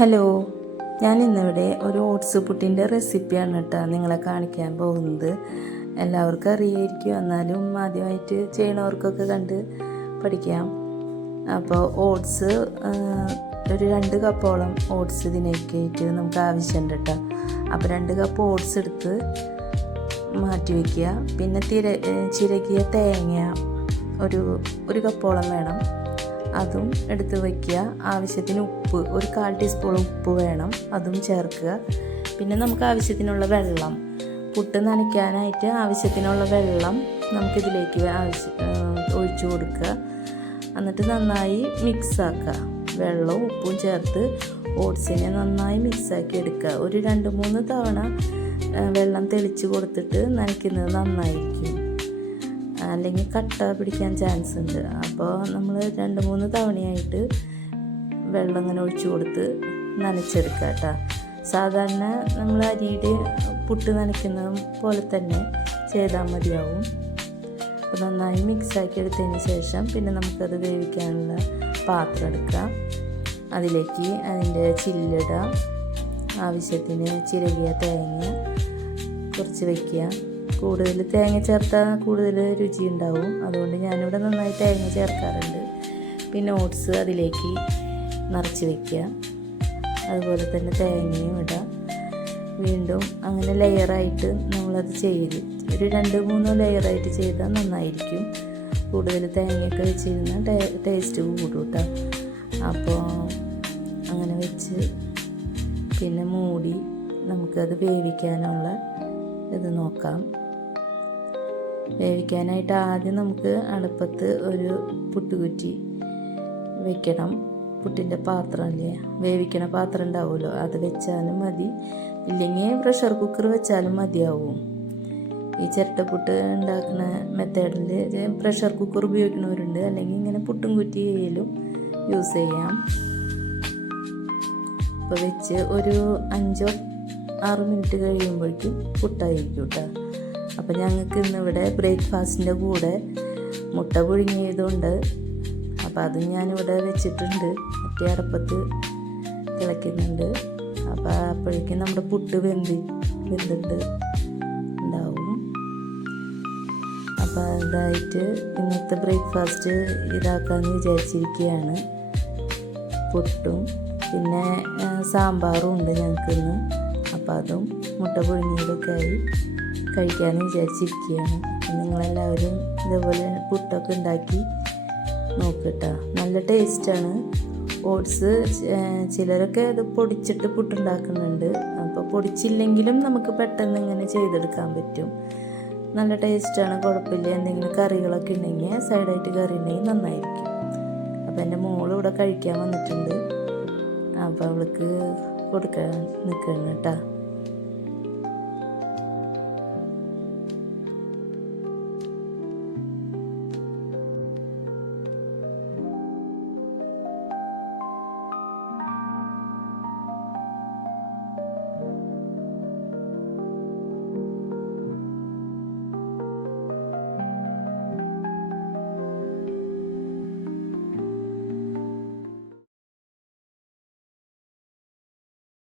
Hello, ഞാൻ ഇന്നിവിടെ ഒരു ഓട്സ് പുട്ടിൻ്റെ റെസിപ്പിയാണ് കേട്ടോ നിങ്ങളെ കാണിക്കാൻ പോകുന്നത്. എല്ലാവർക്കും അറിയായിരിക്കും, എന്നാലും ആദ്യമായിട്ട് ചെയ്യണവർക്കൊക്കെ കണ്ട് പഠിക്കാം. അപ്പോൾ ഓട്സ് ഒരു 2 കപ്പോളം ഓട്സ് ഇതിനേക്കായിട്ട് നമുക്ക് ആവശ്യമുണ്ട് കേട്ടോ. അപ്പോൾ 2 കപ്പ് ഓട്സ് എടുത്ത് മാറ്റി വയ്ക്കുക. പിന്നെ ചിരകിയ തേങ്ങ ഒരു കപ്പോളം വേണം, അതും എടുത്ത് വയ്ക്കുക. ആവശ്യത്തിന് ഉപ്പ്, ഒരു 1/4 ടീസ്പൂൺ ഉപ്പ് വേണം, അതും ചേർക്കുക. പിന്നെ നമുക്ക് ആവശ്യത്തിനുള്ള വെള്ളം, പുട്ട് നനയ്ക്കാനായിട്ട് ആവശ്യത്തിനുള്ള വെള്ളം നമുക്കിതിലേക്ക് ഒഴിച്ചു കൊടുക്കുക. എന്നിട്ട് നന്നായി മിക്സാക്കുക. വെള്ളവും ഉപ്പും ചേർത്ത് ഓട്സിനെ നന്നായി മിക്സാക്കി എടുക്കുക. ഒരു 2-3 തവണ വെള്ളം തെളിച്ച് കൊടുത്തിട്ട് നനയ്ക്കുന്നത് നന്നായിരിക്കും, അല്ലെങ്കിൽ കട്ട പിടിക്കാൻ ചാൻസ് ഉണ്ട്. അപ്പോൾ നമ്മൾ 2-3 തവണയായിട്ട് വെള്ളം ഇങ്ങനെ ഒഴിച്ചു കൊടുത്ത് നനച്ചെടുക്കുക കേട്ടോ. സാധാരണ നമ്മൾ അരിയുടെ പുട്ട് നനയ്ക്കുന്നത് പോലെ തന്നെ ചെയ്താൽ മതിയാവും. അപ്പോൾ നന്നായി മിക്സാക്കി എടുത്തതിന് ശേഷം പിന്നെ നമുക്കത് വേവിക്കാനുള്ള പാത്രം എടുക്കാം. അതിലേക്ക് അതിൻ്റെ ചില്ലിടുക, ആവശ്യത്തിന് ചിരകിയ തേങ്ങ കുറച്ച് വയ്ക്കുക. കൂടുതൽ തേങ്ങ ചേർത്താൽ കൂടുതൽ രുചി ഉണ്ടാവും, അതുകൊണ്ട് ഞാനിവിടെ നന്നായി തേങ്ങ ചേർക്കാറുണ്ട്. പിന്നെ ഓട്സ് അതിലേക്ക് നിറച്ച് വയ്ക്കുക, അതുപോലെ തന്നെ തേങ്ങയും ഇടുക. വീണ്ടും അങ്ങനെ ലെയറായിട്ട് നമ്മളത് ചെയ്ത് ഒരു 2-3 ലെയറായിട്ട് ചെയ്താൽ നന്നായിരിക്കും. കൂടുതൽ തേങ്ങയൊക്കെ വെച്ചിരുന്നാൽ ടേസ്റ്റ് കൂടും കേട്ടോ. അപ്പോൾ അങ്ങനെ വെച്ച് പിന്നെ മൂടി നമുക്കത് വേവിക്കാനുള്ള ഇത് നോക്കാം. വേവിക്കാനായിട്ട് ആദ്യം നമുക്ക് അടുപ്പത്ത് ഒരു പുട്ടുകുറ്റി വെക്കണം. പുട്ടിൻ്റെ പാത്രം അല്ലേ, വേവിക്കണ പാത്രം ഉണ്ടാവുമല്ലോ, അത് വെച്ചാലും മതി. ഇല്ലെങ്കിൽ പ്രഷർ കുക്കർ വെച്ചാലും മതിയാവും. ഈ ചിരട്ടപ്പുട്ട് ഉണ്ടാക്കുന്ന മെത്തേഡിൽ പ്രഷർ കുക്കർ ഉപയോഗിക്കുന്നവരുണ്ട്, അല്ലെങ്കിൽ ഇങ്ങനെ പുട്ടും കുറ്റിയിലും യൂസ് ചെയ്യാം. അപ്പോൾ വെച്ച് ഒരു 5-6 മിനിറ്റ് കഴിയുമ്പോഴേക്കും പുട്ടായിരിക്കും കേട്ടോ. അപ്പോൾ ഞങ്ങൾക്ക് ഇന്നിവിടെ ബ്രേക്ക്ഫാസ്റ്റിൻ്റെ കൂടെ മുട്ട പുഴുങ്ങിയതുകൊണ്ട്, അപ്പോൾ അത് ഞാനിവിടെ വെച്ചിട്ടുണ്ട്. മറ്റേ അടുപ്പത്ത് തിളയ്ക്കുന്നുണ്ട്. അപ്പോൾ അപ്പോഴേക്കും നമ്മുടെ പുട്ട് വെന്തിട്ട് ഉണ്ടാവും. അപ്പോൾ അതായിട്ട് ഇന്നത്തെ ബ്രേക്ക്ഫാസ്റ്റ് ഇതാക്കാമെന്ന് വിചാരിച്ചിരിക്കുകയാണ്. പുട്ടും പിന്നെ സാമ്പാറും ഉണ്ട് ഞങ്ങൾക്കിന്ന്. അപ്പോൾ അതും മുട്ട പുഴുങ്ങിയതൊക്കെ ആയി കഴിക്കാമെന്ന് വിചാരിച്ചിരിക്കുകയാണ്. നിങ്ങളെല്ലാവരും ഇതേപോലെ പുട്ടൊക്കെ ഉണ്ടാക്കി നോക്കട്ടോ, നല്ല ടേസ്റ്റാണ്. ഓട്സ് ചിലരൊക്കെ അത് പൊടിച്ചിട്ട് പുട്ടുണ്ടാക്കുന്നുണ്ട്. അപ്പോൾ പൊടിച്ചില്ലെങ്കിലും നമുക്ക് പെട്ടെന്ന് ഇങ്ങനെ ചെയ്തെടുക്കാൻ പറ്റും. നല്ല ടേസ്റ്റാണ്, കുഴപ്പമില്ല. എന്തെങ്കിലും കറികളൊക്കെ ഉണ്ടെങ്കിൽ സൈഡായിട്ട് കറി ഉണ്ടെങ്കിൽ നന്നായിരിക്കും. അപ്പോൾ എൻ്റെ മോൾ ഇവിടെ കഴിക്കാൻ വന്നിട്ടുണ്ട്, അപ്പോൾ അവൾക്ക് കൊടുക്കാൻ നിൽക്കണം കേട്ടോ.